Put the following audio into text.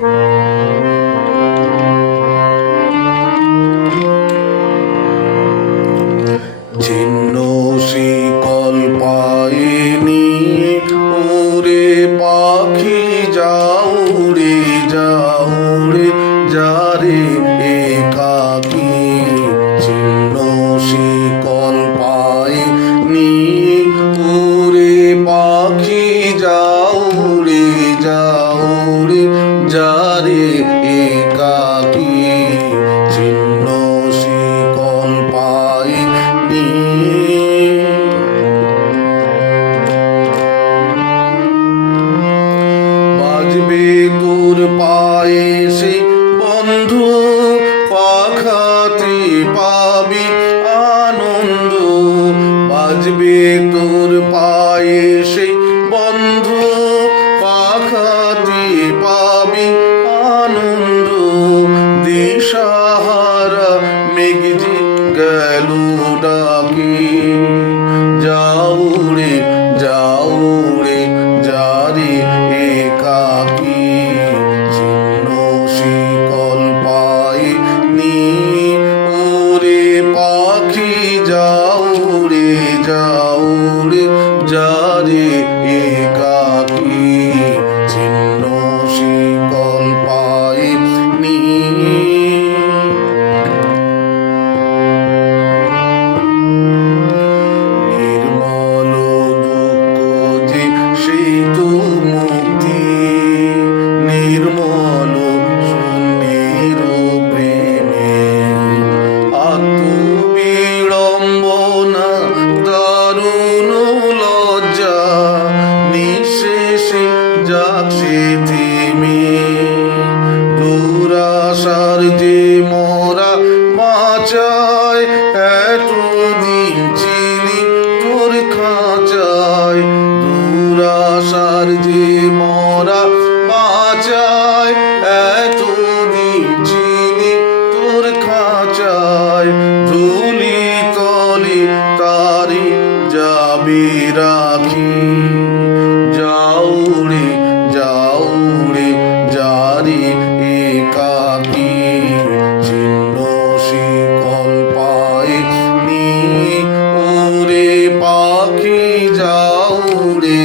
ছিন্ন শিকল পায়ে নিয়ে ওরে পাখি যাও রে যারে একাকী। ছিন্ন শিকল পায়ে নিয়ে ওরে পাখি যাও রে যারে একাকী। ছিন্ন শিকল পায়ে নিয়ে বাজবে তোর পায়ে সে বন্ধু, পাখাতে পাবি আনন্দ। বাজবে তোর পায়ে সে বন্ধু, পাখাতে পাবি আনন্দ। দিশাহারা মেঘ যে গেল ডাকে, যাও রে যারে একাকী। ছিন্ন শিকল পায়ে নিয়ে ওরে পাখি যাও রে যারে একাকী। ছিন্ন শিকল পায়ে নিয়ে নির্মল দুঃখ যে সেই তো মুক্তি, নির্মল শূন্যের প্রেমে। আত্মবিড়ম্বনা দারুণ লজ্জা, নিঃশেষে যাক সে থেমে। দুরাশার যে মরা বাঁচায়, এতদিন ছিলি তোর খাঁচায়। দুরাশার যে মরা বাঁচায়, এতদিন ছিলি তোর খাঁচায়। ধুলি তলে তারে যাবে রাখি, যাও রে যারে একাকী। ছিন্ন শিকল পায়ে নিয়ে ওরে পাখি যাও রে